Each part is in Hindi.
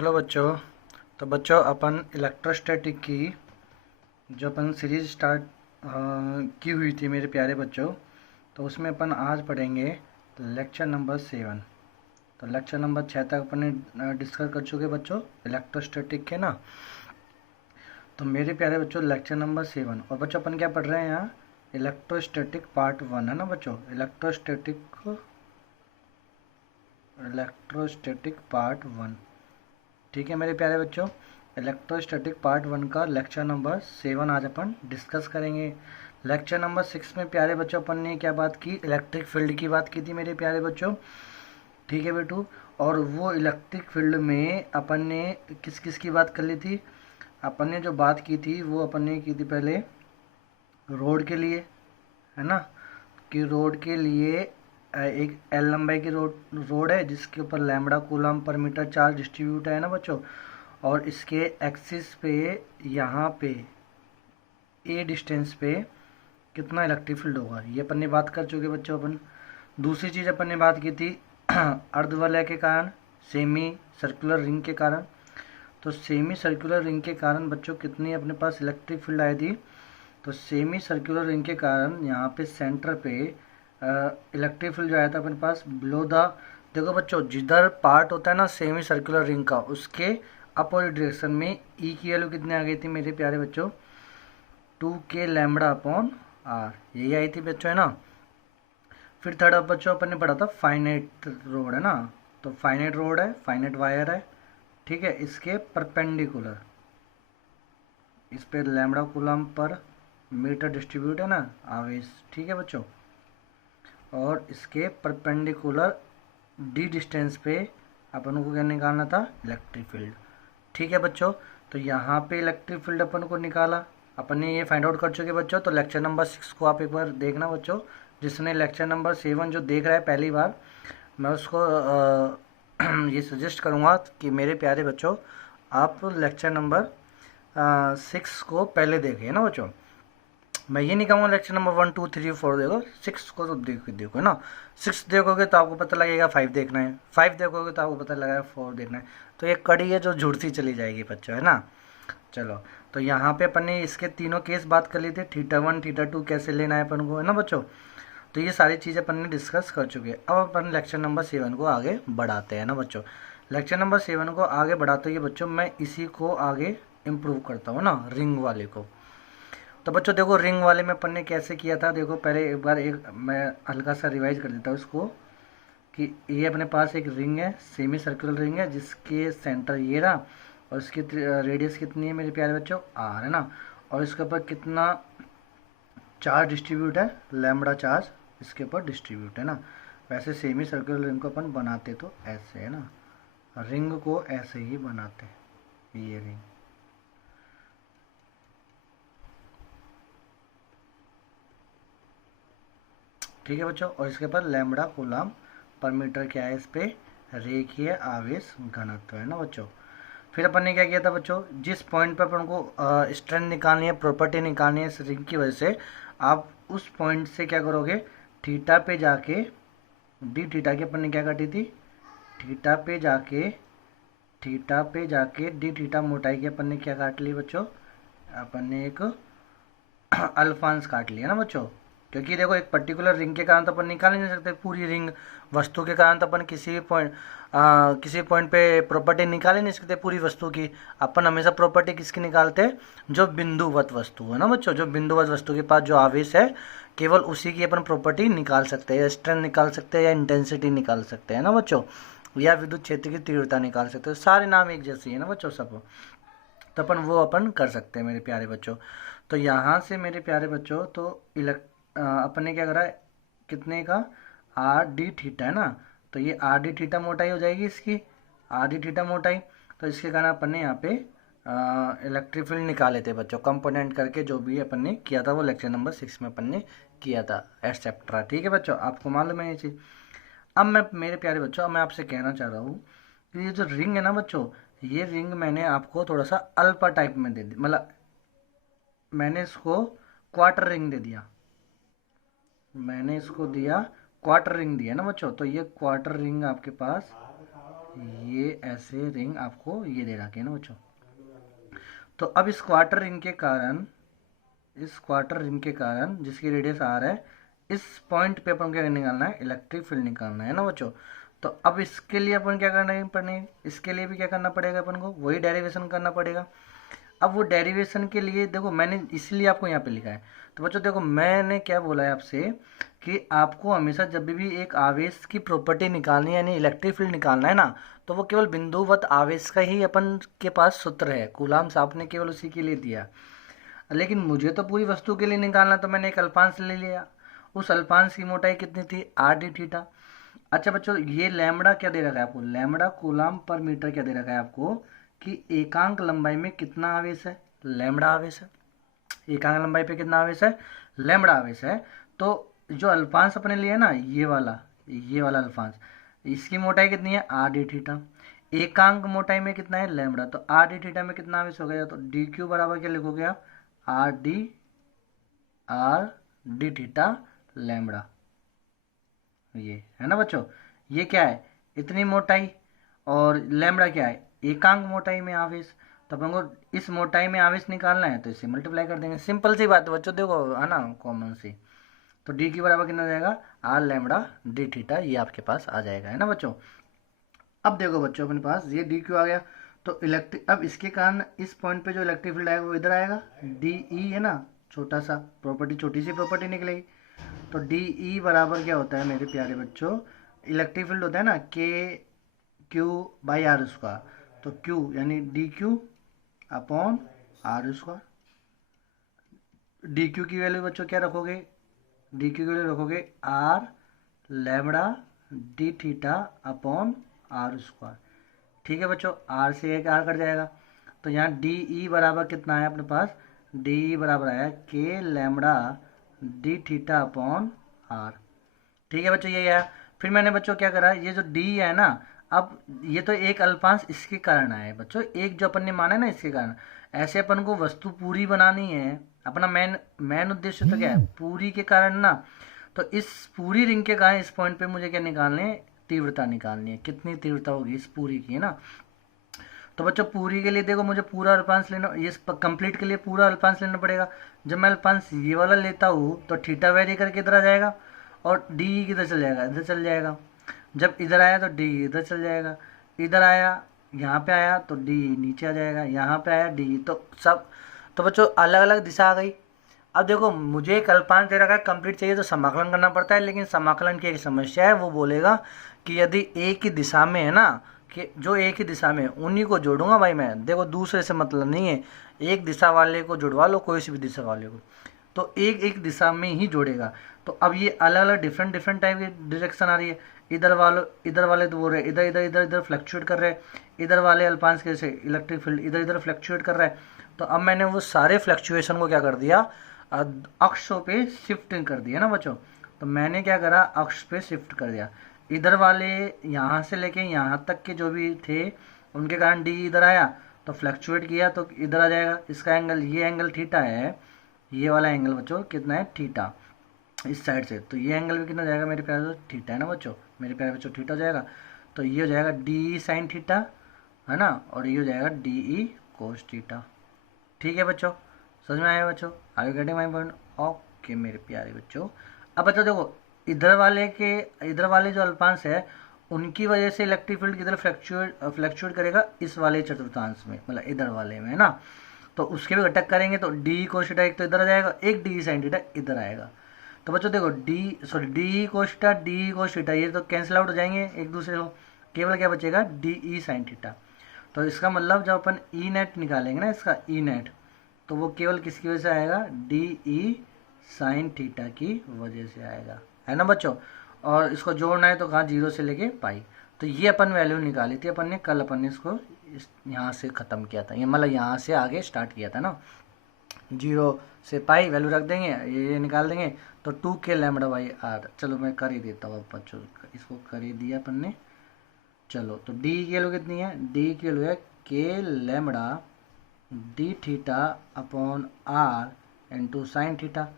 हेलो बच्चों। तो बच्चों अपन इलेक्ट्रोस्टैटिक की जो अपन सीरीज स्टार्ट की हुई थी मेरे प्यारे बच्चों, तो उसमें अपन आज पढ़ेंगे लेक्चर नंबर 7। तो लेक्चर नंबर 6 तक अपन ने डिस्कस कर चुके बच्चों इलेक्ट्रोस्टैटिक के ना। तो मेरे प्यारे बच्चों लेक्चर नंबर 7 और बच्चों अपन क्या पढ़ रहे हैं यहाँ, इलेक्ट्रोस्टैटिक पार्ट 1 है ना बच्चों। इलेक्ट्रोस्टैटिक पार्ट 1, ठीक है मेरे प्यारे बच्चों। इलेक्ट्रोस्टैटिक पार्ट 1 का लेक्चर नंबर 7 आज अपन डिस्कस करेंगे। लेक्चर नंबर 6 में प्यारे बच्चों अपन ने क्या बात की, इलेक्ट्रिक फील्ड की बात की थी मेरे प्यारे बच्चों, ठीक है बेटू। और वो इलेक्ट्रिक फील्ड में अपन ने किस किस की बात कर ली थी, अपन ने जो बात की थी वो अपन ने की थी पहले रोड के लिए, है ना, कि रोड के लिए एक एल लंबाई की रोड है जिसके ऊपर lambda coulomb per metre charge distribute है ना बच्चों। और इसके एक्सिस पे यहाँ पे ए डिस्टेंस पे कितना इलेक्ट्रिक फील्ड होगा, ये अपन ने बात कर चुके बच्चों अपन। दूसरी चीज़ अपन ने बात की थी अर्धवलय के कारण, सेमी सर्कुलर रिंग के कारण। तो सेमी सर्कुलर रिंग के कारण बच्चों कितनी अपने पास इलेक्ट्रिक फील्ड आई थी, तो सेमी सर्कुलर रिंग के कारण यहाँ पे सेंटर पे इलेक्ट्रिक फील्ड जो आया था अपने पास बिलो द, देखो बच्चों जिधर पार्ट होता है ना सेमी सर्कुलर रिंग का, उसके अपोजिट डायरेक्शन में ई की वैल्यू कितनी आ गई थी मेरे प्यारे बच्चों, 2k लैम्बडा अपॉन आर, यही आई थी बच्चों, है ना। फिर थर्ड अब बच्चों अपन ने पढ़ा था फाइनाइट रोड, है ना। तो फाइनाइट रोड है, फाइनाइट वायर है, ठीक है, इसके परपेंडिकुलर इस पे lambda coulomb per metre distribute है ना आवेश, ठीक है बच्चों। और इसके परपेंडिकुलर डी डिस्टेंस पे अपन को क्या निकालना था, इलेक्ट्रिक फील्ड, ठीक है बच्चों। तो यहाँ पे इलेक्ट्रिक फील्ड अपन को निकाला, अपन ने ये फाइंड आउट कर चुके बच्चों। तो लेक्चर नंबर 6 को आप एक बार देखना बच्चों, जिसने लेक्चर नंबर 7 जो देख रहा है पहली बार, मैं उसको ये सजेस्ट करूँगा कि मेरे प्यारे बच्चों आप लेक्चर नंबर 6 को पहले देखें ना बच्चों। मैं ये नहीं कहूँगा लेक्चर नंबर 1 2 3 4 देखो, 6 को तो देखो ना। 6 देखोगे तो आपको पता लगेगा 5 देखना है, 5 देखोगे तो आपको पता लगेगा 4 देखना है। तो एक कड़ी है जो जुड़ती चली जाएगी बच्चों, है ना। चलो, तो यहाँ पे अपन ने इसके तीनों केस बात कर ली थी, θ1 θ2 कैसे लेना है अपन को, है ना बच्चों। तो ये सारी चीज़ें अपन ने डिस्कस कर चुके हैं। अब अपन लेक्चर नंबर 7 को आगे बढ़ाते हैं ना बच्चों। लेक्चर नंबर 7 को आगे बढ़ाते हुए बच्चों मैं इसी को आगे इम्प्रूव करता हूँ ना, रिंग वाले को। तो बच्चों देखो रिंग वाले में अपन ने कैसे किया था, देखो पहले एक बार मैं हल्का सा रिवाइज कर देता हूँ इसको, कि ये अपने पास एक रिंग है, सेमी सर्कुलर रिंग है, जिसके सेंटर ये रहा, और इसकी रेडियस कितनी है मेरे प्यारे बच्चों, आर, है ना। और इसके ऊपर कितना चार्ज डिस्ट्रीब्यूट है, लैम्बडा चार्ज इसके ऊपर डिस्ट्रीब्यूट है ना। वैसे सेमी सर्कुलर रिंग को अपन बनाते तो ऐसे, है ना, रिंग को ऐसे ही बनाते, ये रिंग, ठीक है बच्चों। और इसके ऊपर लैम्बडा कूलम पर मीटर क्या है, इस पे रेखीय आवेश घनत्व, है ना बच्चों। फिर अपन ने क्या किया था बच्चों, जिस पॉइंट पर अपन को स्ट्रेंथ निकालनी है, प्रॉपर्टी निकालनी है इस रिंग की वजह से, आप उस पॉइंट से क्या करोगे, थीटा पे जाके डी थीटा की अपन ने क्या काटी थी, थीटा पे जाके डी थीटा मोटाई की अपन ने क्या काट ली बच्चों, अपन ने एक अल्फांस काट लिया ना बच्चों। क्योंकि देखो एक पर्टिकुलर रिंग के कारण तो अपन निकाल ही नहीं सकते पूरी रिंग, वस्तु के कारण तो अपन किसी पॉइंट पे प्रॉपर्टी निकाल ही नहीं सकते पूरी वस्तु की। अपन हमेशा प्रॉपर्टी किसकी निकालते हैं, जो बिंदुवत वस्तु है ना बच्चों, जो बिंदुवत वस्तु के पास जो आवेश है केवल उसी की अपन प्रॉपर्टी निकाल सकते हैं, या स्ट्रेंथ निकाल सकते हैं, या इंटेंसिटी निकाल सकते हैं ना बच्चों, या विद्युत क्षेत्र की तीव्रता निकाल सकते हैं। सारे नाम एक जैसे ही है ना बच्चों सब, तो अपन कर सकते हैं मेरे प्यारे बच्चों। तो यहाँ से मेरे प्यारे बच्चों तो अपन ने क्या करा है, कितने का, आर डी थीटा, है ना। तो ये आर डी थीटा मोटाई हो जाएगी इसकी, आर डी थीटा मोटाई। तो इसके कारण अपन ने यहाँ पे इलेक्ट्रिक फील्ड निकाले थे बच्चों, कंपोनेंट करके जो भी अपन ने किया था वो लेक्चर नंबर 6 में अपन ने किया था एटसेट्रा, ठीक है बच्चों, आपको मालूम है ये चीज़। अब मैं मेरे प्यारे बच्चों, अब मैं आपसे कहना चाह रहा हूँ कि ये जो रिंग है ना बच्चों, ये रिंग मैंने आपको थोड़ा सा अल्फा टाइप में दे दी, मतलब मैंने इसको क्वार्टर रिंग दे दिया, मैंने इसको दिया क्वार्टर रिंग दिया ना बच्चों। तो ये क्वार्टर रिंग आपके पास ये ऐसे रिंग आपको ये दे रखे है ना बच्चों। तो अब इस क्वार्टर रिंग के कारण जिसकी रेडियस आर है, इस पॉइंट पे अपन क्या निकालना है, इलेक्ट्रिक फील्ड निकालना है ना बच्चों। तो अब इसके लिए अपन क्या करना है पड़ने, इसके लिए भी क्या करना पड़ेगा, अपन को वही डेरिवेशन करना पड़ेगा। अब वो डेरिवेशन के लिए देखो मैंने इसलिए आपको यहाँ पे लिखा है। तो बच्चों देखो मैंने क्या बोला है आपसे कि आपको हमेशा जब भी एक आवेश की प्रॉपर्टी निकालनी है यानी इलेक्ट्रिक फील्ड निकालना है ना, तो वो केवल बिंदुवत आवेश का ही अपन के पास सूत्र है, कूलाम्स आपने केवल उसी के लिए दिया। लेकिन मुझे तो पूरी वस्तु के लिए निकालना, तो मैंने एक अल्पांश ले लिया। उस अल्पांश की मोटाई कितनी थी, आर डी थीटा। अच्छा बच्चों ये लैम्बडा क्या दे रखा है आपको, लैम्बडा कूलाम पर मीटर क्या दे रखा है आपको कि एकांक लंबाई में कितना आवेश है, लैम्बडा आवेश है। एकांक लंबाई पे कितना आवेश है, लैम्बडा आवेश है। तो जो अल्पांश अपने लिए ना ये वाला अल्पांश, इसकी मोटाई कितनी है, आर डी थीटा। एकांक मोटाई में कितना है, लैम्बडा। तो आर डी थीटा में कितना आवेश हो गया, तो डी क्यू बराबर क्या लिखोगे आप, आर डी थीटा लैम्बडा। ये है ना बच्चों, ये क्या है, इतनी मोटाई, और लैम्बडा क्या है, एकांक मोटाई में आवेश। तो अपन को इस मोटाई में आवेश निकालना है, तो इसे मल्टीप्लाई कर देंगे। सिंपल सी बात है बच्चों, देखो है ना कॉमन सी। तो डी की बराबर कितना हो जाएगा, आर लैम्बडा डी थीटा, ये आपके पास आ जाएगा, है ना बच्चों। अब देखो बच्चों अपने पास ये डी क्यू आ गया। तो इलेक्ट्रिक, अब इसके कारण इस पॉइंट पे जो इलेक्ट्रिक फील्ड आएगा वो इधर आएगा, डी ई है ना, छोटा सा प्रॉपर्टी, छोटी सी प्रॉपर्टी निकलेगी। तो डी ई बराबर क्या होता है मेरे प्यारे बच्चों, इलेक्ट्रिक फील्ड होता है ना k q by r square. तो क्यू यानी d q upon are square. D q की वैल्यू बच्चों क्या रखोगे, डी क्यू की वैल्यू रखोगे r lambda d theta upon are square. ठीक है बच्चों, आर से एक आर कट जाएगा। तो यहाँ डी ई बराबर कितना है अपने पास, डी ई बराबर आया k lambda d theta upon r. ठीक है बच्चों, ये आया। फिर मैंने बच्चों क्या करा, ये जो डी है ना, अब ये तो एक अल्पांश इसके कारण आया है बच्चों, एक जो अपन ने माना है ना इसके कारण। ऐसे अपन को वस्तु पूरी बनानी है, अपना मेन उद्देश्य तो क्या है, पूरी के कारण ना। तो इस पूरी रिंग के कारण इस पॉइंट पे मुझे क्या निकालनी है, तीव्रता निकालनी है, कितनी तीव्रता होगी इस पूरी की, है ना। तो बच्चों पूरी के लिए देखो मुझे पूरा अल्पांश लेना, ये कंप्लीट के लिए पूरा अल्पांश लेना पड़ेगा। जब मैं अल्पांश ये वाला लेता हूँ तो थीटा वेरी करके इधर आ जाएगा, और डी किधर चल जाएगा, इधर चल जाएगा। जब इधर आया तो डी इधर चल जाएगा, इधर आया यहाँ पे आया तो डी नीचे आ जाएगा, यहाँ पे आया डी, तो सब, तो बच्चों अलग अलग दिशा आ गई। अब देखो मुझे एक अल्पांश दे रखा है कंप्लीट चाहिए, तो समाकलन करना पड़ता है। लेकिन समाकलन की एक समस्या है, वो बोलेगा कि यदि एक ही दिशा में है ना, कि जो एक ही दिशा में उन्हीं को जोड़ूंगा भाई मैं, देखो दूसरे से मतलब नहीं है, एक दिशा वाले को जुड़वा लो, कोई सी भी दिशा वाले को, तो एक एक दिशा में ही जोड़ेगा। तो अब ये अलग अलग डिफरेंट डिफरेंट टाइप की डायरेक्शन आ रही है। इधर वाले तो बोल रहे इधर इधर इधर इधर फ्लक्चुएट कर रहे हैं, इधर वाले अल्पांश कैसे इलेक्ट्रिक फील्ड इधर इधर फ्लक्चुएट कर रहा है। तो अब मैंने वो सारे फ्लक्चुएशन को क्या कर दिया, अक्षों पे शिफ्टिंग कर दिया ना बच्चों। तो मैंने क्या करा, अक्ष पे शिफ्ट कर दिया। इधर वाले यहाँ से लेके यहाँ तक के जो भी थे उनके कारण डी इधर आया तो फ्लक्चुएट किया तो इधर आ जाएगा। इसका एंगल, ये एंगल थीटा है, ये वाला एंगल बच्चों कितना है, थीटा, इस साइड से। तो ये एंगल भी कितना जाएगा मेरे प्यारे, थीटा है ना बच्चों, मेरे प्यारे बच्चों थीटा हो जाएगा। तो ये हो जाएगा डी साइन थीटा, है ना, और ये हो जाएगा डी ई कोस थीटा। ठीक है बच्चों, समझ में आया बच्चों, आगे गेटिंग माय पॉइंट। ओके मेरे प्यारे बच्चों, अब बच्चों देखो इधर वाले जो अल्पांश है उनकी वजह से इलेक्ट्रिक फील्ड किधर फ्लक्चुएट करेगा, इस वाले चतुर्थांश में, मतलब इधर वाले में, है ना। तो उसके भी घटक करेंगे तो डी कोस थीटा एक तो इधर आ जाएगा, एक डी साइन थीटा इधर आएगा। तो बच्चों देखो डी कोस थीटा ये तो कैंसिल आउट हो जाएंगे एक दूसरे को, केवल क्या बचेगा, डी ई साइन थीटा। तो इसका मतलब जब अपन ई नेट निकालेंगे ना, इसका ई नेट, तो वो केवल किसकी वजह से आएगा, डी ई साइन थीटा की वजह से आएगा, है ना बच्चों। और इसको जोड़ना है तो कहाँ, जीरो से लेके पाई। तो ये अपन वैल्यू निकाली थी अपन ने कल, अपन ने इसको यहाँ से ख़त्म किया था, ये मतलब यहाँ से आगे स्टार्ट किया था ना, जीरो से पाई वैल्यू रख देंगे, ये निकाल देंगे। तो 2 के लैम्बडा बाई आर, चलो मैं कर ही देता हूँ अब बच्चों, इसको कर ही दिया अपन ने। चलो तो डी की वैल्यू कितनी है, डी की वैल्यू है के lambda d theta upon r into sine theta.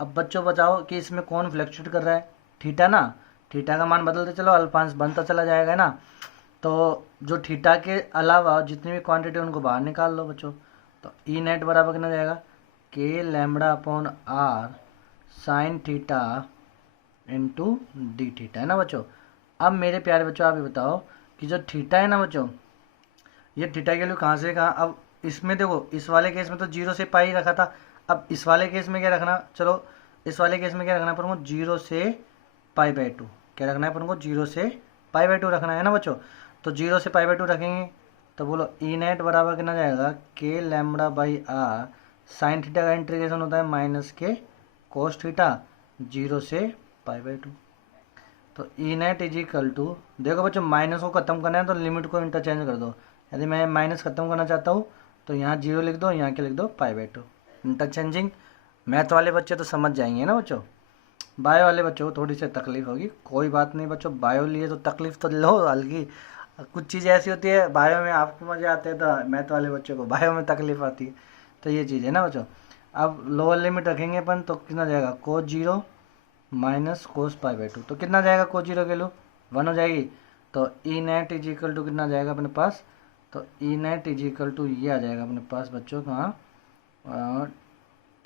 अब बच्चों बताओ कि इसमें कौन फ्लक्चुएट कर रहा है, थीटा ना, थीटा का मान बदलते चलो, अल्पांश बनता चला जाएगा ना। तो जो थीटा के अलावा जितनी भी क्वांटिटी उनको बाहर निकाल लो बच्चों। तो ई नेट बराबर कितना जाएगा, k lambda upon r sine theta into d theta, है ना बच्चों। अब मेरे प्यारे बच्चों आप ये बताओ कि जो थीटा है ना बच्चों, ये थीटा की वैल्यू कहाँ से कहाँ, अब इसमें देखो इस वाले केस में तो 0 से पाई रखा था, अब इस वाले केस में क्या रखना, चलो इस वाले केस में क्या रखना अपन को, 0 से π/2, क्या रखना है अपन को, 0 से π/2 रखना है ना बच्चों। तो 0 से π/2 रखेंगे तो बोलो ई नेट बराबर कितना जाएगा, k lambda by r sine theta का इंटीग्रेशन होता है माइनस के कोस थीटा 0 से π/2। तो E net is equal to, देखो बच्चों माइनस को खत्म करना है तो लिमिट को इंटरचेंज कर दो, यदि मैं माइनस खत्म करना चाहता हूँ तो यहाँ 0 लिख दो, यहाँ के लिख दो π/2, इंटरचेंजिंग। मैथ वाले बच्चे तो समझ जाएंगे ना बच्चों, बायो वाले बच्चों को थोड़ी सी तकलीफ होगी, कोई बात नहीं बच्चों, बायो लिए तो तकलीफ तो लो हल्की, कुछ चीज़ें ऐसी होती है बायो में आपको मजे आते हैं तो मैथ वाले बच्चों को बायो में तकलीफ आती है, तो ये चीज़ है ना बच्चों। अब लोअर लिमिट रखेंगे अपन तो कितना जाएगा, कोस 0 माइनस कोस π/2, तो कितना जाएगा, कोस 0 के लो 1 हो जाएगी। तो E net is equal to कितना जाएगा अपने पास, तो E net is equal to ये आ जाएगा अपने पास बच्चों कहाँ,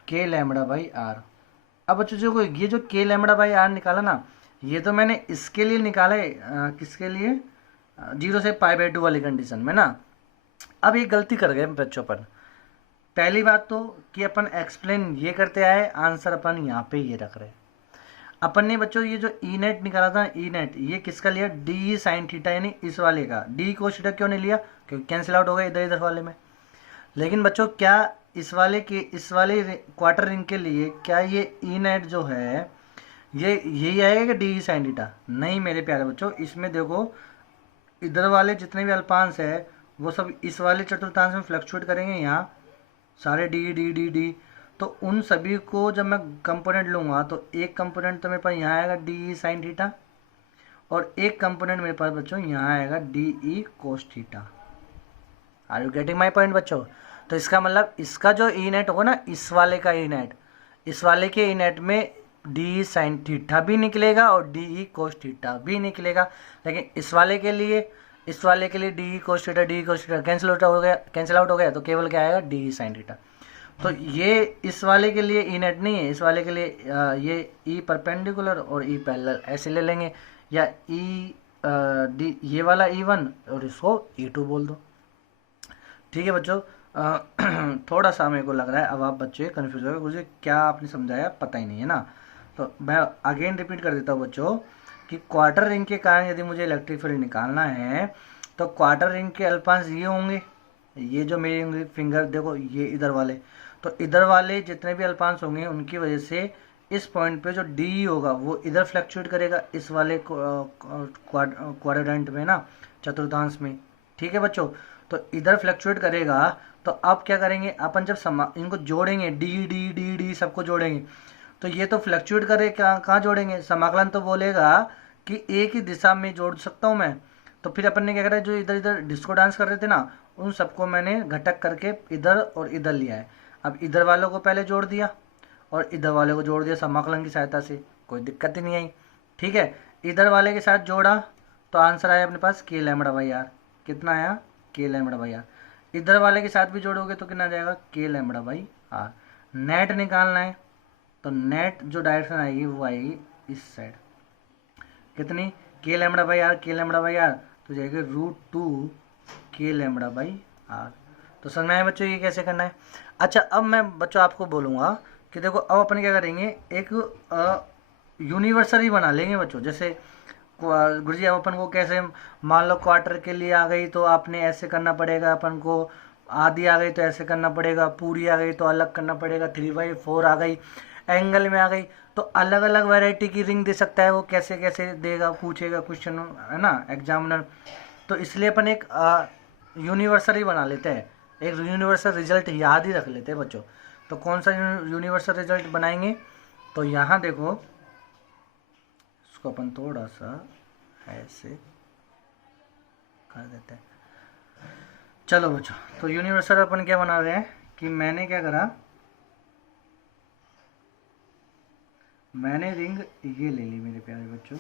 के लैम्बडा बाई आर। अब बच्चों जो ये जो के लैम्बडा बाई आर निकाला ना, ये तो मैंने इसके लिए निकाला है, किसके लिए, 0 से π/2 वाली कंडीशन में ना। अब ये गलती कर गए बच्चों अपन, पहली बात तो कि अपन एक्सप्लेन ये करते आए, आंसर अपन यहाँ पे ये रख रहे हैं। अपन ने बच्चों ये जो ई नेट निकाला था, ई नेट ये किसका लिया, डी साइन थीटा, यानी इस वाले का। डी कोस थीटा क्यों नहीं लिया, क्योंकि कैंसिल आउट हो गया इधर इधर वाले में। लेकिन बच्चों क्या इस वाले क्वार्टर रिंग के लिए क्या ये ई नेट जो है ये यही आएगा कि डी साइन थीटा, नहीं मेरे प्यारे बच्चों, इसमें देखो इधर वाले जितने भी अल्पांश है वो सब इस वाले चतुर्थांश में फ्लक्चुएट करेंगे, यहाँ सारे डी डी डी डी, तो उन सभी को जब मैं कंपोनेंट लूँगा तो एक कंपोनेंट तो मेरे पास यहाँ आएगा डी साइन थीटा, और एक कंपोनेंट मेरे पास बच्चों यहाँ आएगा d E cos theta. Are you getting my point बच्चों। तो इसका मतलब इसका जो ई नेट होगा ना, इस वाले का ई नेट, इस वाले के ई नेट में डी साइन थीटा भी निकलेगा और डी ई कोस थीटा भी निकलेगा। लेकिन इस वाले के लिए D E cos theta cancel out हो गया तो केवल क्या आएगा, डी ई साइन थीटा। तो ये इस वाले के लिए ई नेट नहीं है, इस वाले के लिए ये ई परपेंडिकुलर और ई पैरेलल ऐसे ले लेंगे, या ई डी ये वाला E1 और इसको E2 बोल दो। ठीक है बच्चों, थोड़ा सा मेरे को लग रहा है अब आप बच्चे कन्फ्यूज हो गए, मुझे क्या आपने समझाया पता ही नहीं है ना। तो मैं अगेन रिपीट कर देता हूँ बच्चों कि क्वार्टर रिंग के कारण यदि मुझे इलेक्ट्रिक फील्ड निकालना है तो क्वार्टर रिंग के अल्पांश ये होंगे, ये जो मेरी फिंगर देखो ये इधर वाले, तो इधर वाले जितने भी अल्पांश होंगे उनकी वजह से इस पॉइंट पे जो डी होगा वो इधर फ्लक्चुएट करेगा इस वाले क्वाड्रेंट में ना, चतुर्थांश में। ठीक है बच्चों, तो इधर फ्लक्चुएट करेगा, तो अब क्या करेंगे अपन, जब इनको जोड़ेंगे डी डी डी डी सबको जोड़ेंगे तो ये तो फ्लक्चुएट करे, कहाँ जोड़ेंगे, समाकलन तो बोलेगा कि एक ही दिशा में जोड़ सकता हूँ मैं। तो फिर अपन ने क्या करा, जो इधर इधर डिस्को डांस कर रहे थे ना उन सबको मैंने घटक करके इधर और इधर लिया है। अब इधर वालों को पहले जोड़ दिया और इधर वाले को जोड़ दिया समाकलन की सहायता से, कोई दिक्कत ही नहीं आई। ठीक है, इधर वाले के साथ जोड़ा तो आंसर आया अपने पास के लैम्बडा बाई आर, कितना आया, के लैम्बडा बाई आर। इधर वाले के साथ भी जोड़ोगे तो कितना आ जाएगा, k lambda by are. Net निकालना है तो नेट जो डायरेक्शन आएगी वो आएगी इस साइड, कितनी, के लैम्बडा बाई आर, के लैम्बडा बाई आर तो जाएगी √2 के लैम्बडा बाई आर। तो समझ में आया बच्चों ये कैसे करना है। अच्छा अब मैं बच्चों आपको बोलूँगा कि देखो अब अपन क्या करेंगे, एक यूनिवर्सल ही बना लेंगे बच्चों। जैसे गुरुजी अब अपन को कैसे, मान लो क्वार्टर के लिए आ गई तो आपने ऐसे करना पड़ेगा अपन को, आधी आ गई तो ऐसे करना पड़ेगा, पूरी आ गई तो अलग करना पड़ेगा, 3/4 आ गई, एंगल में आ गई तो अलग अलग वैरायटी की रिंग दे सकता है वो, कैसे कैसे देगा पूछेगा क्वेश्चन है ना एग्जामिनर। तो इसलिए अपन एक यूनिवर्सल ही बना लेते हैं, एक यूनिवर्सल रिजल्ट याद ही रख लेते हैं बच्चों। तो कौन सा यूनिवर्सल रिजल्ट बनाएंगे, तो यहाँ देखो इसको अपन थोड़ा सा ऐसे कर देते हैं। चलो बच्चों, तो यूनिवर्सल अपन क्या बना रहे हैं कि मैंने क्या करा, मैंने रिंग ये ले ली मेरे प्यारे बच्चों,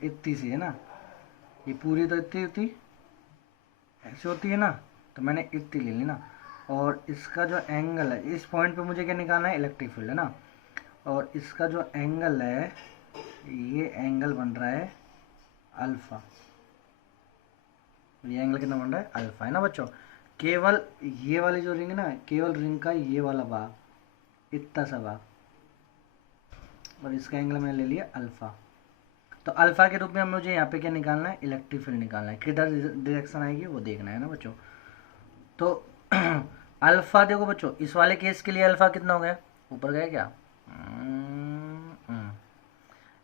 इतनी सी है ना, ये पूरी तो इतनी होती ऐसे होती है ना, तो मैंने इतनी ले ली ना। और इसका जो एंगल है, इस पॉइंट पे मुझे क्या निकालना है, इलेक्ट्रिक फील्ड है ना, और इसका जो एंगल है, ये एंगल बन रहा है अल्फा। ये एंगल कितना बन रहा है, अल्फा, है ना बच्चों। केवल ये वाली जो रिंग है ना, केवल रिंग का ये वाला भाग, इतना सा भाग, और इसका एंगल मैंने ले लिया अल्फा। तो अल्फा के रूप में मुझे यहाँ पे क्या निकालना है, इलेक्ट्रिक फील्ड निकालना है। किधर डायरेक्शन आएगी वो देखना है ना बच्चों। तो अल्फा देखो बच्चों, इस वाले केस के लिए अल्फा कितना हो गया, ऊपर गया क्या,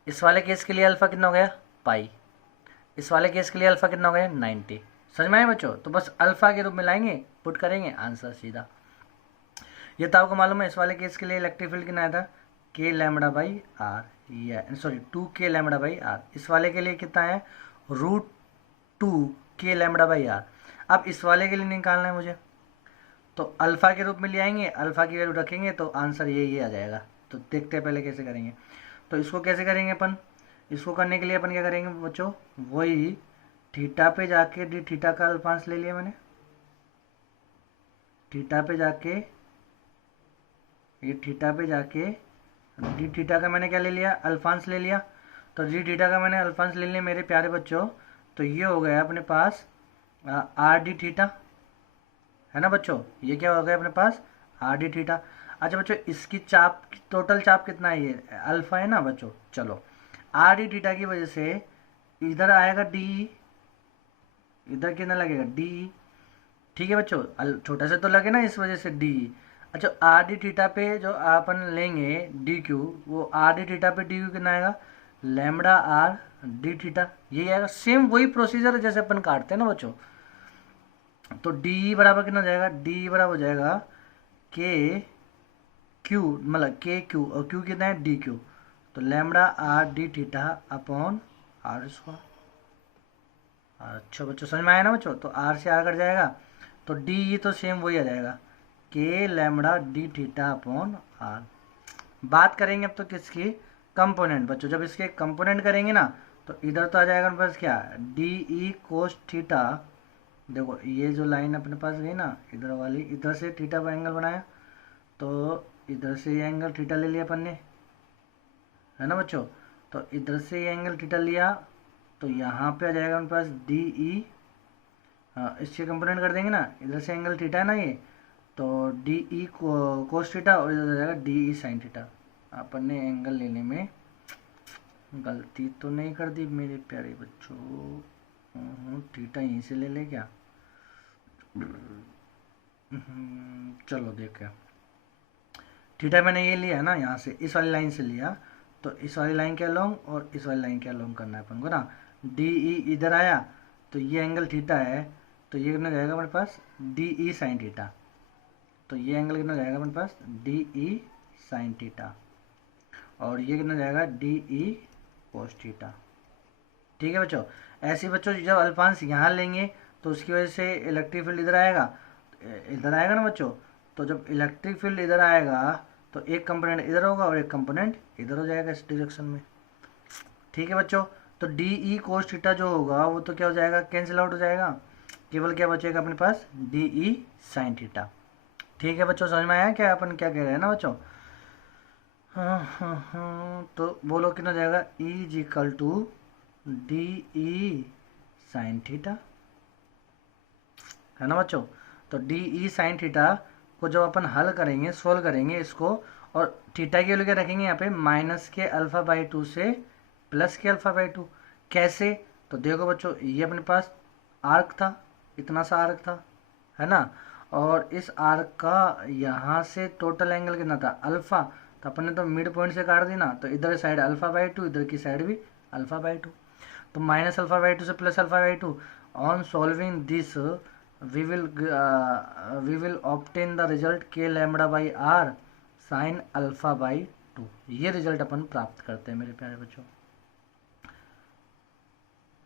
इस वाले केस के लिए अल्फा कितना हो गया, पाई। इस वाले केस के लिए अल्फा कितना हो गया, 90। समझ में आए बच्चों। तो बस अल्फा के रूप में लाएंगे, पुट करेंगे, आंसर सीधा। ये तो आपको मालूम है, इस वाले केस के लिए इलेक्ट्रिक फील्ड कितना आया था, के लैम्बडा बाई आर, या सॉरी 2 के लैम्बडा बाई आर। इस वाले के लिए कितना है, √2 के लैम्बडा बाई आर। अब इस वाले के लिए निकालना है मुझे, तो अल्फा के रूप में ले आएंगे, अल्फा की वैल्यू रखेंगे तो आंसर ये आ जाएगा। तो देखते हैं पहले कैसे करेंगे। तो इसको कैसे करेंगे अपन, इसको करने के लिए अपन क्या करेंगे बच्चों, वही थीटा पे जाके डी थीटा का अल्फांस ले लिया मैंने, थीटा पे जाके, ये थीटा पे जाके डी थीटा का मैंने क्या ले लिया, अल्फांस ले लिया। तो डी थीटा का मैंने अल्फांस ले लिया मेरे प्यारे बच्चों। तो ये हो गया अपने पास आर डी थीटा, है ना बच्चों। ये क्या हो गया अपने पास, आर डी थीटा। अच्छा बच्चों, इसकी चाप, टोटल चाप कितना है, ये अल्फा है ना बच्चों। चलो, आर डी थीटा की वजह से इधर आएगा डी, इधर कितना लगेगा डी, ठीक है बच्चों, छोटा से तो लगे ना, इस वजह से डी। अच्छा, आर डी थीटा पे जो अपन लेंगे डी क्यू, वो आर डी थीटा पे डी क्यू कितना आएगा, लैम्बडा आर डी थीटा, यही आएगा। सेम वही प्रोसीजर है जैसे अपन काटते हैं ना बच्चों। तो डी बराबर कितना हो जाएगा, डी बराबर हो जाएगा के क्यू, मतलब के क्यू, और क्यू कितना है, डी क्यू। तो lambda r d theta upon are square. अच्छा बच्चों, समझ में आया ना बच्चों। तो आर से आर कट जाएगा, तो डी तो सेम वही आ जाएगा, k lambda d theta upon r. बात करेंगे अब तो किसकी, कंपोनेंट बच्चों। जब इसके कंपोनेंट करेंगे ना, तो इधर तो आ जाएगा अपने पास क्या, डी ई कोस थीटा। देखो ये जो लाइन अपने पास गई ना, इधर वाली, इधर से थीटा का एंगल बनाया, तो इधर से ये एंगल थीटा ले लिया अपन ने, है ना बच्चों। तो इधर से ये एंगल थीटा लिया, तो यहाँ पे आ जाएगा अपने पास डी ई, इससे कंपोनेंट कर देंगे ना, इधर से एंगल थीटा है ना ये, तो डी ई कोस थीटा, और इधर आ जाएगा डी ई साइन थीटा। अपन ने एंगल लेने में गलती तो नहीं कर दी मेरे प्यारे बच्चों, थीटा यहीं से ले ले क्या, चलो देखें। थीटा मैंने ये लिया है ना, यहाँ से इस वाली लाइन से लिया, तो इस वाली लाइन के अलोंग और इस वाली लाइन के अलोंग करना है अपन को ना। डी ई इधर आया, तो ये एंगल थीटा है, तो ये कितना जाएगा अपने पास, डी ई साइन थीटा। तो ये एंगल कितना जाएगा अपने पास, डी ई साइन थीटा, और ये कितना जाएगा, डी ई कोस थीटा। ठीक है बच्चों। ऐसे बच्चों जब अल्फांस यहाँ लेंगे, तो उसकी वजह से इलेक्ट्रिक फील्ड इधर आएगा ना बच्चों। तो जब इलेक्ट्रिक फील्ड इधर आएगा, तो एक कंपोनेंट इधर होगा और एक कंपोनेंट इधर हो जाएगा इस डायरेक्शन में। ठीक है बच्चों। तो डी ई कोस थीटा जो होगा वो तो क्या हो जाएगा, कैंसिल आउट हो जाएगा, केवल क्या बचेगा अपने पास, डी ई साइन थीटा। ठीक है बच्चों, समझ में आया क्या अपन क्या कह रहे हैं ना बच्चों। हाँ, तो बोलो कितना जाएगा, E is equal to D E sine theta, है ना बच्चों। तो डी ई साइन थीटा को जब अपन हल करेंगे, सोल्व करेंगे इसको, और थीटा की वैल्यू क्या रखेंगे यहाँ पे, माइनस के अल्फा बाई 2 से प्लस के अल्फा बाई 2। कैसे, तो देखो बच्चों, ये अपने पास आर्क था, इतना सा आर्क था, है ना, और इस आर्क का यहाँ से टोटल एंगल कितना था, अल्फा। तो अपन ने तो मिड पॉइंट से काट दी ना, तो इधर साइड अल्फा बाई 2, इधर की साइड भी अल्फा बाई 2। तो माइनस अल्फा बाई 2 से plus alpha by 2। On solving this we will obtain the result k lambda by r sin alpha by 2। ये रिजल्ट अपन प्राप्त करते हैं मेरे प्यारे बच्चों।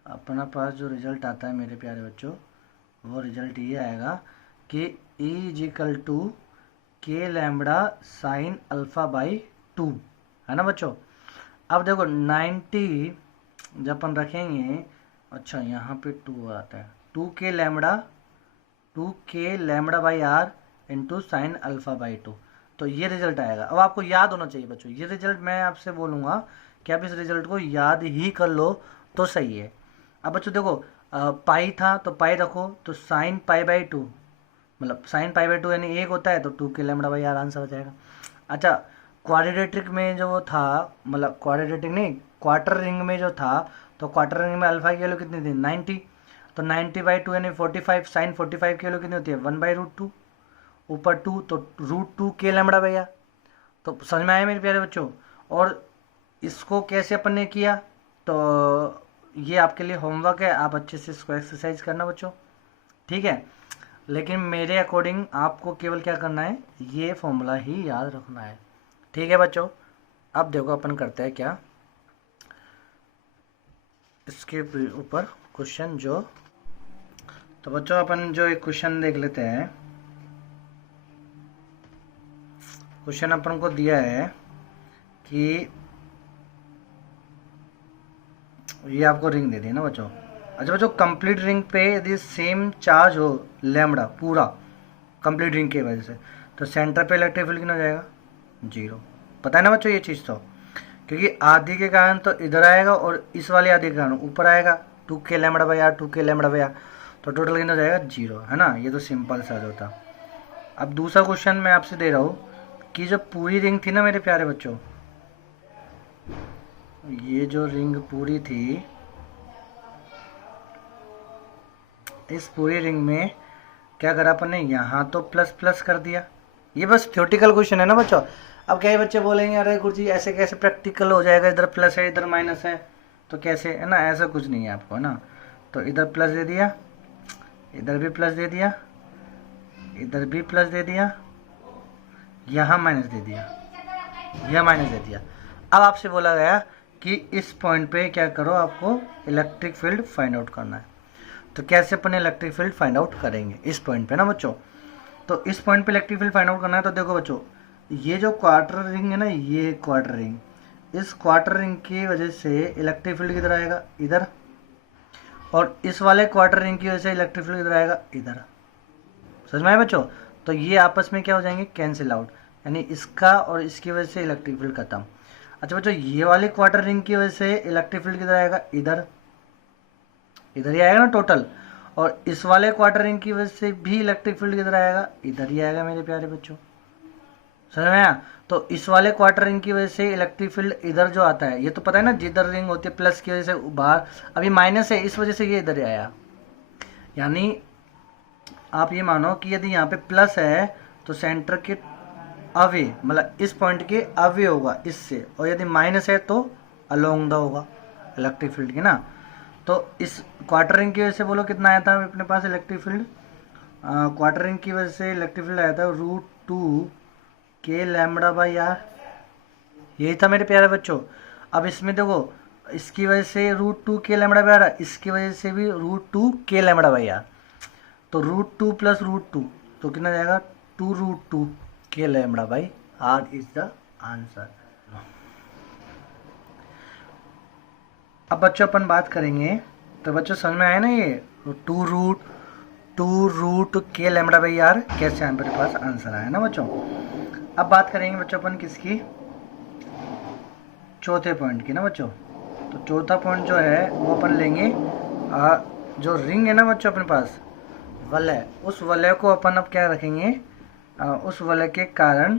अपना पास जो रिजल्ट आता है मेरे प्यारे बच्चों, वो रिजल्ट ये आएगा कि E इज इक्वल टू के लैम्बडा साइन अल्फा बाई 2, है ना बच्चों। अब देखो 90 जब अपन रखेंगे, अच्छा यहाँ पे 2 आता है, 2k by r into sine alpha by 2, तो ये रिजल्ट आएगा। अब आपको याद होना चाहिए बच्चों, ये रिजल्ट मैं आपसे बोलूँगा कि आप इस रिजल्ट को याद ही कर लो तो सही है। अब बच्चों देखो, पाई था तो पाई रखो, तो साइन पाई बाई 2, मतलब साइन पाई बाई 2 यानी 1 होता है, तो 2k बाई आर आंसर हो जाएगा। अच्छा, क्वाड्रेटिक में जो वो था, मतलब क्वाड्रेटिक नहीं, क्वार्टर रिंग में जो था, तो क्वार्टर रिंग में अल्फा की वैल्यू कितनी थी 90, तो 90 बाई 2 यानी 45, साइन 45 की वैल्यू कितनी होती है 1/√2, ऊपर 2 तो √2k भैया। तो समझ में आया मेरे प्यारे बच्चों। और इसको कैसे अपन ने किया, तो ये आपके लिए होमवर्क है, आप अच्छे से इसको एक्सरसाइज करना बच्चों, ठीक है। लेकिन मेरे अकॉर्डिंग आपको केवल क्या करना है, ये फॉर्मूला ही याद रखना है, ठीक है बच्चों। अब देखो अपन करते हैं क्या, इसके ऊपर क्वेश्चन जो, तो बच्चों अपन जो एक क्वेश्चन देख लेते हैं। क्वेश्चन अपन को दिया है कि ये आपको रिंग दे दी ना बच्चों। अच्छा बच्चों, कंप्लीट रिंग पे यदि सेम चार्ज हो लैम्बडा पूरा कंप्लीट रिंग की वजह से, तो सेंटर पे इलेक्ट्रिक फील्ड कितना हो जाएगा 0। पता है ना बच्चों ये चीज़, तो क्योंकि आधी के कारण तो इधर आएगा और इस वाले आधी के कारण ऊपर आएगा, 2k λ/r, तो टोटल कितना हो जाएगा 0, है ना। ये तो सिंपल सा जो था। अब दूसरा क्वेश्चन मैं आपसे दे रहा हूँ कि जो पूरी रिंग थी ना मेरे प्यारे बच्चों, ये जो रिंग पूरी थी, इस पूरी रिंग में क्या करा अपन ने, यहाँ तो प्लस प्लस कर दिया। ये बस थ्योरेटिकल क्वेश्चन है ना बच्चों। अब कई बच्चे बोलेंगे अरे गुरुजी ऐसे कैसे प्रैक्टिकल हो जाएगा, इधर प्लस है इधर माइनस है तो कैसे, है ना। ऐसा कुछ नहीं है आपको, है ना। तो इधर प्लस दे दिया, इधर भी प्लस दे दिया, इधर भी प्लस दे दिया, यहाँ माइनस दे दिया, यह माइनस दे दिया। अब आपसे बोला गया कि इस पॉइंट पे क्या करो, आपको इलेक्ट्रिक फील्ड फाइंड आउट करना है। तो कैसे अपन इलेक्ट्रिक फील्ड फाइंड आउट करेंगे इस पॉइंट पे ना बच्चों। तो इस पॉइंट पे इलेक्ट्रिक फील्ड फाइंड आउट करना है, तो देखो बच्चों, ये जो क्वार्टर रिंग है ना, ये क्वार्टर रिंग, इस क्वार्टर रिंग की वजह से इलेक्ट्रिक फील्ड किधर आएगा इधर, और इस वाले क्वार्टर रिंग की वजह से इलेक्ट्रिक फील्ड किधर आएगा इधर। समझ में आया बच्चों। तो ये आपस में क्या हो जाएंगे, कैंसिल आउट, यानी इसका और इसकी वजह से इलेक्ट्रिक फील्ड खत्म। अच्छा बच्चों, ये वाले क्वार्टर रिंग की वजह से इलेक्ट्रिक फील्ड किधर आएगा इधर, इधर ही आएगा ना टोटल। और इस वाले क्वार्टर रिंग की वजह से भी इलेक्ट्रिक फील्ड किधर आएगा इधर ही आएगा मेरे प्यारे बच्चों। समझ में आया। तो इस वाले क्वार्टर रिंग की वजह से इलेक्ट्रिक फील्ड इधर जो आता है, ये तो पता है ना, जिधर रिंग होती है प्लस की वजह से बाहर, अभी माइनस है इस वजह से ये इधर आया। यानी आप ये मानो कि यदि यहाँ पे प्लस है तो सेंटर के अवे, मतलब इस पॉइंट के अवे होगा इससे, और यदि माइनस है तो अलोंग द होगा इलेक्ट्रिक फील्ड की ना। तो इस क्वार्टर रिंग की वजह से बोलो कितना आया था अपने पास इलेक्ट्रिक फील्ड, क्वार्टर रिंग की वजह से इलेक्ट्रिक फील्ड आया था √2k λ/r, यही था मेरे प्यारे बच्चों। अब इसमें देखो, इसकी वजह से √2k λ/r, इसकी वजह से भी √2k λ/r, तो √2 + √2 तो कितना जाएगा 2√2k λ/r is the answer. अब बच्चों अपन बात करेंगे, तो बच्चों समझ में आया ना ये 2√2k λ/r कैसे हमारे पास आंसर आया ना बच्चों। अब बात करेंगे बच्चों अपन किसकी, चौथे पॉइंट की ना बच्चों। तो चौथा पॉइंट जो है वो अपन लेंगे, जो रिंग है ना बच्चों अपने पास वलय, उस वलय को अपन अब क्या रखेंगे, उस वलय के कारण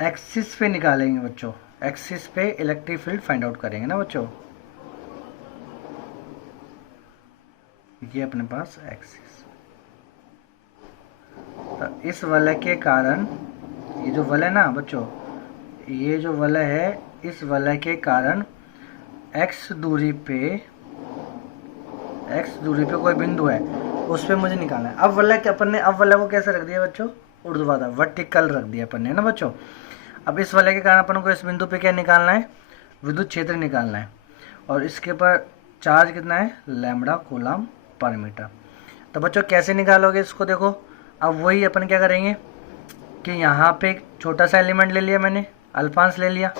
एक्सिस पे निकालेंगे बच्चों, एक्सिस पे इलेक्ट्रिक फील्ड फाइंड आउट करेंगे ना बच्चों। ये अपने पास एक्सिस, तो इस वलय के कारण, ये जो वलय ना बच्चों, ये जो वलय है, इस वलय के कारण x दूरी पे कोई बिंदु है, उस पर मुझे निकालना है। अब वलय अपन ने, अब वलय को कैसे रख दिया बच्चों, ऊर्ध्वाधर वर्टिकल रख दिया अपन ने ना बच्चों। अब इस वलय के कारण अपन को इस बिंदु पे क्या निकालना है, विद्युत क्षेत्र निकालना है, और इसके ऊपर चार्ज कितना है लैम्बडा कूलम पर मीटर। तो बच्चों कैसे निकालोगे इसको, देखो अब वही अपन क्या करेंगे कि यहाँ पे एक छोटा सा एलिमेंट ले लिया मैंने, अल्फांस ले लिया,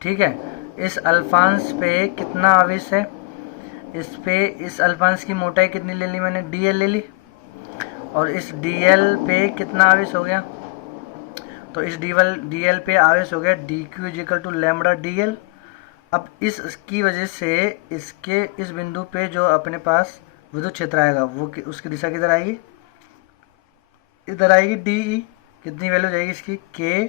ठीक है। इस अल्फांस पे कितना आवेश है, इस अल्फांस की मोटाई कितनी ले ली मैंने, dl ले ली, और इस dl पे कितना आवेश हो गया, तो इस dl पे आवेश हो गया dq equal to lambda dl। अब इसकी वजह से इसके इस बिंदु पे जो अपने पास विद्युत क्षेत्र आएगा वो उसकी दिशा किधर आएगी, इधर आएगी डी। कितनी वैल्यू जाएगी इसकी, के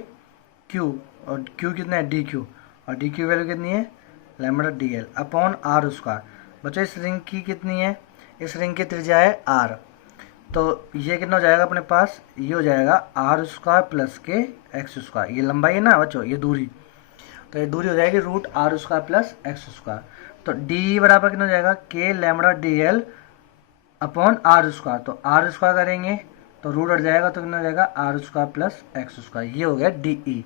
क्यू, और क्यू कितना है डी क्यू, और डी क्यू वैल्यू कितनी है lambda D L upon are square. बच्चों इस रिंग की कितनी है, इस रिंग की त्रिज्या है आर, तो ये कितना हो जाएगा अपने पास, ये हो जाएगा आर स्क्वायर प्लस के एक्स स्क्वायर। ये लंबाई है ना बच्चों, ये दूरी, तो ये दूरी हो जाएगी root r square plus x square. तो डी बराबर कितना हो जाएगा, k lambda D L upon are square, तो आर स्क्वायर करेंगे तो रूट हट जाएगा, तो कितना हो जाएगा r square plus x square. ये हो गया डी ई।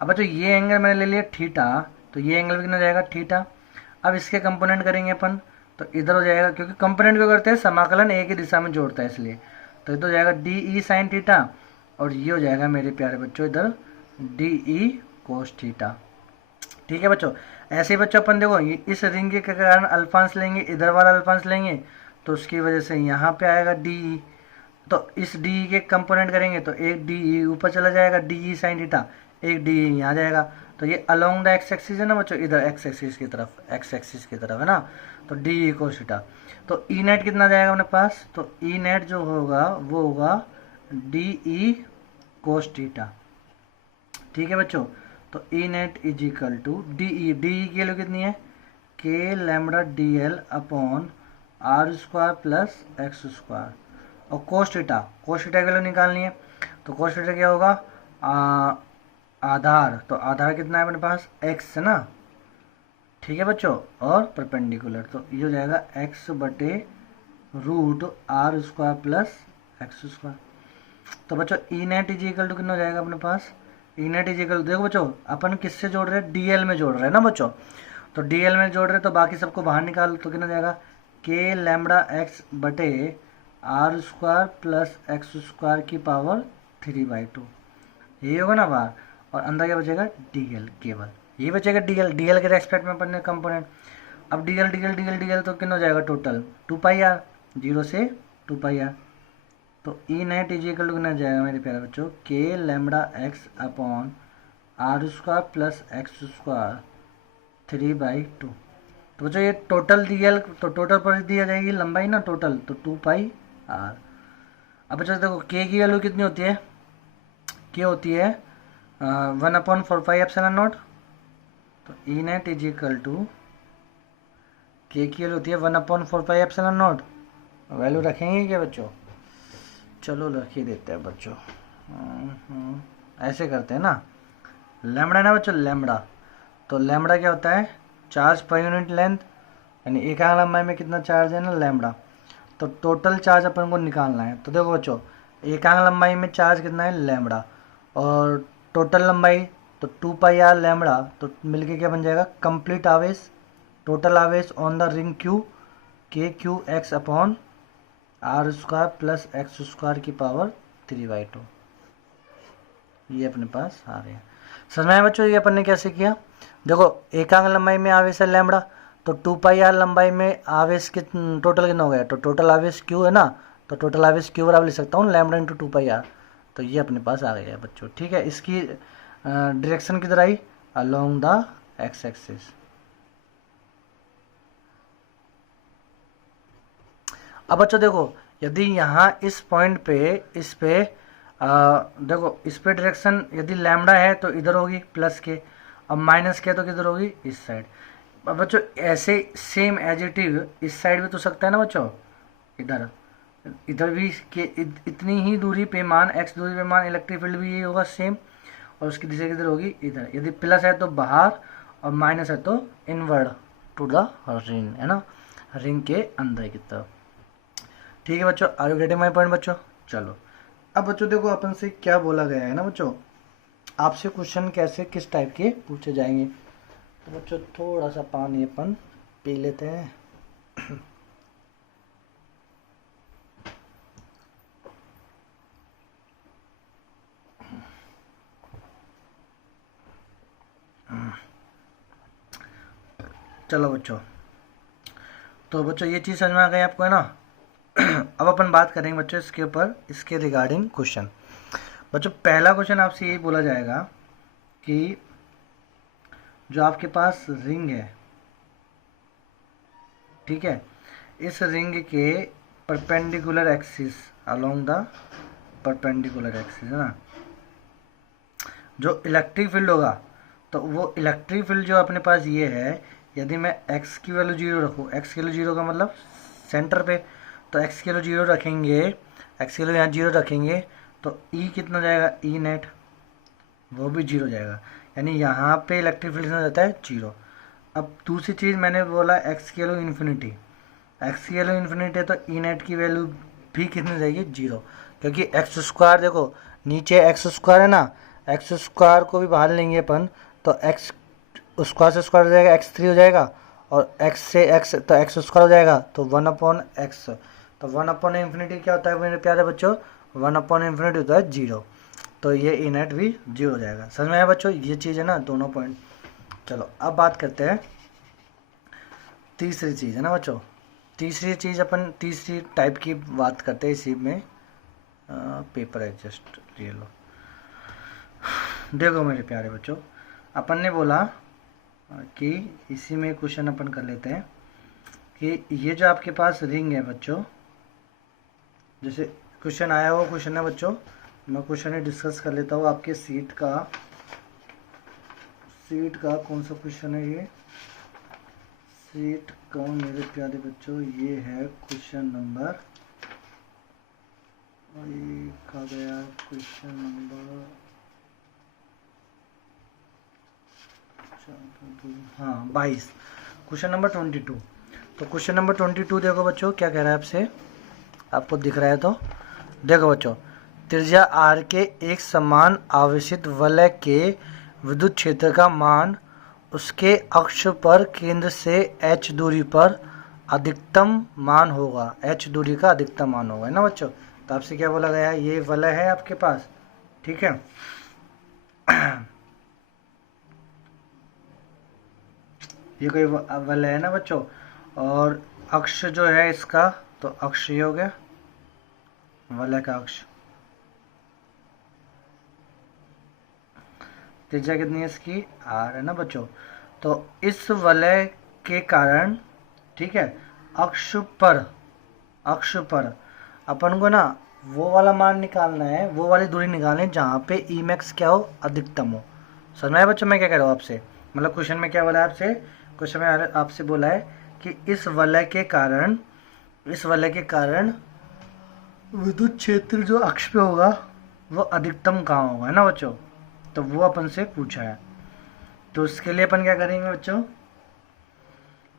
अब बच्चों ये एंगल मैंने ले लिया थीटा, तो ये एंगल भी कितना हो जाएगा थीटा। अब इसके कंपोनेंट करेंगे अपन, तो इधर हो जाएगा, क्योंकि कंपोनेंट क्यों करते हैं, समाकलन एक ही दिशा में जोड़ता है इसलिए, तो इधर हो जाएगा डी ई साइन थीटा, और ये हो जाएगा मेरे प्यारे बच्चों इधर डी ई कोस थीटा। ठीक है बच्चों, ऐसे ही बच्चों अपन देखो इस रिंग के कारण अल्फांस लेंगे, इधर वाला अल्फांस लेंगे, तो उसकी वजह से यहाँ पे आएगा डी ई, तो इस डी के कंपोनेंट करेंगे तो एक डी ई ऊपर चला जाएगा डी ई साइन थीटा, एक डी ई यहाँ जाएगा, तो ये अलोंग द एक्स एक्सिस है ना बच्चों, इधर एक्स एक्सिस की तरफ, एक्स एक्सिस की तरफ है ना, तो डी ई कोस थीटा। तो ई नेट कितना जाएगा अपने पास, तो ई नेट जो होगा वो होगा डी ई कोस थीटा। ठीक है बच्चों, तो E net is equal to D E की वैल्यू कितनी है, के lambda D L upon are square plus x square, और कोस थीटा की वैल्यू निकालनी है, तो कोस थीटा क्या होगा, आधार, तो आधार कितना है अपने पास x है ना। ठीक है बच्चों, और परपेंडिकुलर, तो ये हो जाएगा x बटे root r square plus x square. तो बच्चों E net is equal to कितना हो जाएगा अपने पास, ई नेट इज इक्वल, देखो बच्चों अपन किससे जोड़ रहे हैं, डीएल में जोड़ रहे हैं ना बच्चों, तो डीएल में जोड़ रहे हैं तो बाकी सबको बाहर निकाल, तो कितना हो जाएगा के लैम्बडा एक्स बटे r square plus x square की पावर 3/2, ये होगा ना बाहर, और अंदर क्या बचेगा डीएल, केवल ये बचेगा डीएल, डीएल के रेस्पेक्ट में पढ़ने कंपोनेंट। अब डीएल डीएल डीएल डीएल तो कितना हो जाएगा टोटल 2πr, 0 से 2πr, तो E net is equal to कितना जाएगा मेरे प्यारे बच्चों, k lambda x upon are square plus x square 3/2। तो बच्चों ये टोटल डीएल, तो टोटल पर दिया जाएगी लंबाई ना टोटल, तो 2πr। अब बच्चों देखो के की वैल्यू कितनी होती है, के होती है 1/4πε0, तो E net is equal to के की वैल्यू होती है 1/4πε0। वैल्यू रखेंगे क्या बच्चों, चलो रख ही देते हैं बच्चों, ऐसे करते हैं ना, लैम्बडा ना बच्चों लैम्बडा, तो लैम्बडा क्या होता है चार्ज पर यूनिट लेंथ, यानी एकांक लंबाई में कितना चार्ज है ना लैम्बडा, तो टोटल चार्ज अपन को निकालना है। तो देखो बच्चों एकांक लंबाई में चार्ज कितना है लैम्बडा, और टोटल लंबाई तो 2πr लैम्बडा, तो मिलके क्या बन जाएगा कंप्लीट आवेश, टोटल आवेश on the ring q, k q x upon are square plus x square की पावर 3/2, ये अपने पास आ गया। समझ में आया बच्चों, ये अपन ने कैसे किया, देखो एकांक लंबाई में आवेश है लैम्बडा, तो 2πr लंबाई में आवेश टोटल कितना हो गया, तो टोटल आवेश क्यू है ना, तो टोटल आवेश क्यू बराबर लिख सकता हूँ लैम्बडा इंटू 2πr, तो ये अपने पास आ गया बच्चों। ठीक है, इसकी डायरेक्शन किधर आई, अलोंग द एक्स एक्सिस। अब बच्चों देखो यदि यहाँ इस पॉइंट पे इस पे देखो इस पे डायरेक्शन यदि लैम्बडा है तो इधर होगी प्लस के, अब माइनस के तो किधर होगी इस साइड। अब बच्चों ऐसे सेम एजिटिव इस साइड भी तो सकता है ना बच्चों, इधर इधर भी के इतनी ही दूरी पे मान एक्स दूरी पे मान इलेक्ट्रिक फील्ड भी यही होगा सेम, और उसकी दिशा किधर होगी इधर, यदि प्लस है तो बाहर और माइनस है तो इनवर्ड टू द रिंग, है ना, रिंग के अंदर की तरफ। ठीक है बच्चों, are you getting my point बच्चों। चलो अब बच्चों देखो अपन से क्या बोला गया है ना बच्चों, आपसे क्वेश्चन कैसे किस टाइप के पूछे जाएंगे। तो बच्चों थोड़ा सा पानी अपन पी लेते हैं। चलो बच्चों, तो बच्चों ये चीज़ समझ में आ गई आपको, है ना। अब अपन बात करेंगे बच्चों इसके ऊपर, इसके रिगार्डिंग क्वेश्चन। बच्चों पहला क्वेश्चन आपसे यही बोला जाएगा कि जो आपके पास रिंग है, ठीक है, इस रिंग के perpendicular axis, along the perpendicular axis, है ना, जो इलेक्ट्रिक फील्ड होगा, तो वो इलेक्ट्रिक फील्ड जो अपने पास ये है, यदि मैं x की वैल्यू 0 रखूँ, x की वैल्यू 0 का मतलब सेंटर पे, तो x की वैल्यू 0 रखेंगे, x की वैल्यू यहाँ 0 रखेंगे, तो E कितना जाएगा, E नेट, वो भी 0 जाएगा, यानी यहाँ पे इलेक्ट्रिक फील्ड कितना जाता है, 0। अब दूसरी चीज़ मैंने बोला x की वैल्यू इन्फिनिटी, x की वैल्यू इन्फिनिटी है तो ई नेट की वैल्यू भी कितनी जाएगी, 0, क्योंकि एक्स स्क्वायर, देखो नीचे एक्स स्क्वायर है ना, एक्स स्क्वायर को भी बाहर लेंगे अपन, तो एक्स स्क्वायर से स्क्वायर हो जाएगा, x3 हो जाएगा, और x से x तो एक्स स्क्वायर हो जाएगा, तो 1/x, तो 1/इन्फिनिटी क्या होता है मेरे प्यारे बच्चों, 1/इन्फिनिटी होता है 0, तो ये ई नेट भी 0 हो जाएगा। समझ में आया बच्चों, ये चीज़ है ना, दोनों पॉइंट। चलो अब बात करते हैं तीसरी चीज़, है ना बच्चों, तीसरी चीज़ अपन तीसरी टाइप की बात करते हैं इसी में, पेपर एडजस्ट ले लो। देखो मेरे प्यारे बच्चों, अपन ने बोला कि इसी में क्वेश्चन अपन कर लेते हैं कि ये जो आपके पास रिंग है बच्चों, जैसे क्वेश्चन आया हुआ क्वेश्चन है बच्चों, मैं क्वेश्चन ही डिस्कस कर लेता हूँ आपके सीट का कौन सा क्वेश्चन है ये, सीट का मेरे प्यारे बच्चों ये है क्वेश्चन नंबर, कहा गया क्वेश्चन नंबर, हाँ 22, क्वेश्चन नंबर 22। तो क्वेश्चन नंबर 22 देखो बच्चों क्या कह रहा है आपसे, आपको दिख रहा है तो देखो बच्चों, त्रिज्या r के एक समान आवेशित वलय के विद्युत क्षेत्र का मान उसके अक्ष पर केंद्र से h दूरी पर अधिकतम मान होगा, h दूरी का अधिकतम मान होगा, है ना बच्चों। तो आपसे क्या बोला गया है, ये वलय है आपके पास, ठीक है, ये कोई वलय है ना बच्चों, और अक्ष जो है इसका, तो अक्ष ये हो गया वलय का अक्ष, त्रिज्या कितनी है इसकी, r है ना बच्चों। तो इस वलय के कारण, ठीक है, अक्ष पर अपन को ना वो वाला मान निकालना है, वो वाली दूरी निकालनी है जहाँ पे ई मैक्स क्या हो, अधिकतम हो। समझ में आया बच्चों मैं क्या कह रहा हूँ आपसे, मतलब क्वेश्चन में क्या बोला है आपसे, क्वेश्चन में आपसे बोला है कि इस वलय के कारण विद्युत क्षेत्र जो अक्ष पे होगा वो अधिकतम कहाँ होगा, है ना बच्चों, तो वो अपन से पूछा है। तो उसके लिए अपन क्या करेंगे बच्चों,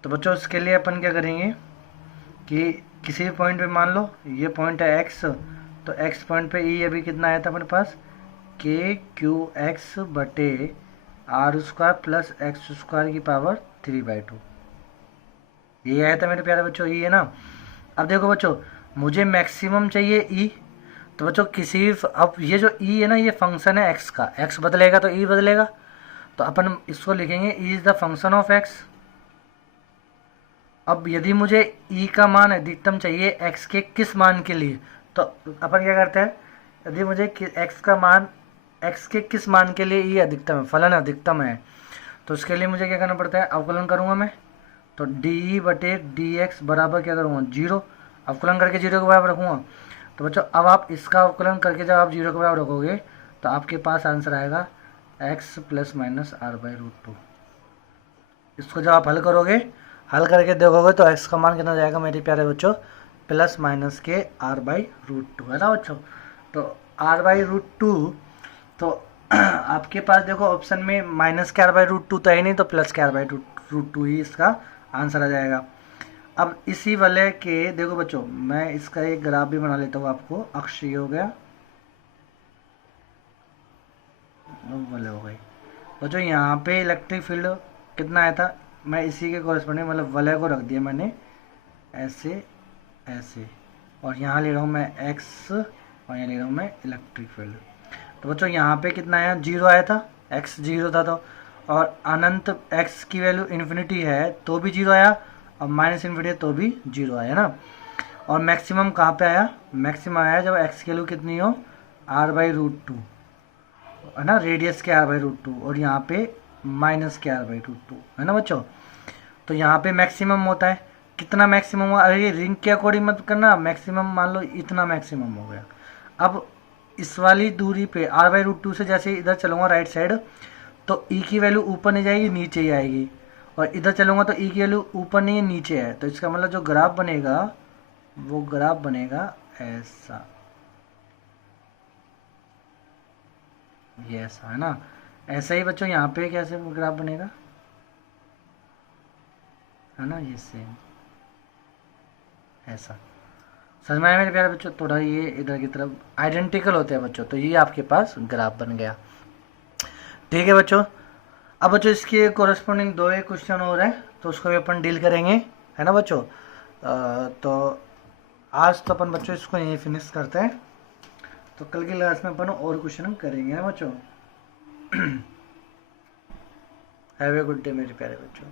तो बच्चों उसके लिए अपन क्या करेंगे कि किसी भी पॉइंट पे मान लो ये पॉइंट है x, तो x पॉइंट पे ई अभी कितना आया था अपने पास, KQX बटे r² प्लस x² की पावर 3/2, ये आया था मेरे प्यारे बच्चों, ये है ना। अब देखो बच्चों मुझे मैक्सिमम चाहिए ई, तो बच्चों किसी अब ये जो ई है ना, ये फंक्शन है एक्स का, एक्स बदलेगा तो ई बदलेगा, तो अपन इसको लिखेंगे E is the function of x. अब यदि मुझे ई का मान अधिकतम चाहिए एक्स के किस मान के लिए, तो अपन क्या करते हैं, यदि मुझे एक्स का मान, एक्स के किस मान के लिए ई अधिकतम है, फलन अधिकतम है, तो उसके लिए मुझे क्या करना पड़ता है, अवकलन करूँगा मैं, तो डी बटे डी एक्स बराबर क्या करूँगा, 0, अवकलन करके 0 के बराबर रखूँगा। तो बच्चों अब आप इसका अवकलन करके जब आप 0 के बराबर रखोगे तो आपके पास आंसर आएगा x ± r/√2। इसको जब आप हल करोगे, हल करके देखोगे तो x का मान कितना जाएगा मेरे प्यारे बच्चों, ± के r/√2, है ना बच्चों। तो r/√2, तो आपके पास देखो ऑप्शन में -के r/√2 तो है नहीं, तो +के r/√2 ही इसका आंसर आ जाएगा। अब इसी वलय के देखो बच्चों, मैं इसका एक ग्राफ भी बना लेता हूँ आपको, अक्ष ये हो गया, वलय हो गई बच्चों, यहाँ पे इलेक्ट्रिक फील्ड कितना आया था, मैं इसी के कॉरेस्पॉन्डिंग मतलब वलय को रख दिया मैंने ऐसे, और यहाँ ले रहा हूँ मैं एक्स, और यहाँ ले रहा हूँ मैं इलेक्ट्रिक फील्ड। तो बच्चों यहाँ पे कितना आया, 0 आया था, x 0 था, तो और अनंत x की वैल्यू इन्फिनिटी है तो भी जीरो आया, और माइनस इन्फिनिटी है तो भी जीरो आया ना। और मैक्सिमम कहाँ पे आया, मैक्सिमम आया जब x की वैल्यू कितनी हो, r/√2 है ना, रेडियस के r/√2, और यहाँ पे माइनस के r/√2 है ना बच्चों। तो यहाँ पे मैक्सिमम होता है, कितना मैक्सिमम हुआ, अरे ये रिंग के अकॉर्डिंग मत करना, मैक्सिमम मान लो इतना मैक्सिमम हो गया। अब इस वाली दूरी पे r/√2 से जैसे इधर चलूँगा राइट साइड, तो e की वैल्यू ऊपर नहीं जाएगी, नीचे ही आएगी, और इधर चलूँगा तो e की वैल्यू ऊपर नहीं है, नीचे है। तो इसका मतलब जो ग्राफ बनेगा वो ग्राफ बनेगा ऐसा, ये ऐसा है ना। ऐसा ही बच्चों यहाँ पे कैसे ग्राफ बनेगा, है ना, ये सेम ऐसा। समझ में आया मेरे प्यारे बच्चों, थोड़ा ये इधर की तरफ आइडेंटिकल होते हैं बच्चों, तो ये आपके पास ग्राफ बन गया। ठीक है बच्चों, अब बच्चों इसके कोरस्पोंडिंग दो एक क्वेश्चन और है, तो उसको भी अपन डील करेंगे, है ना बच्चों। तो आज तो अपन बच्चों इसको यहीं फिनिश करते हैं, तो कल की क्लास में अपन और क्वेश्चन करेंगे ना बच्चों। हैव ए गुड डे मेरे प्यारे बच्चों।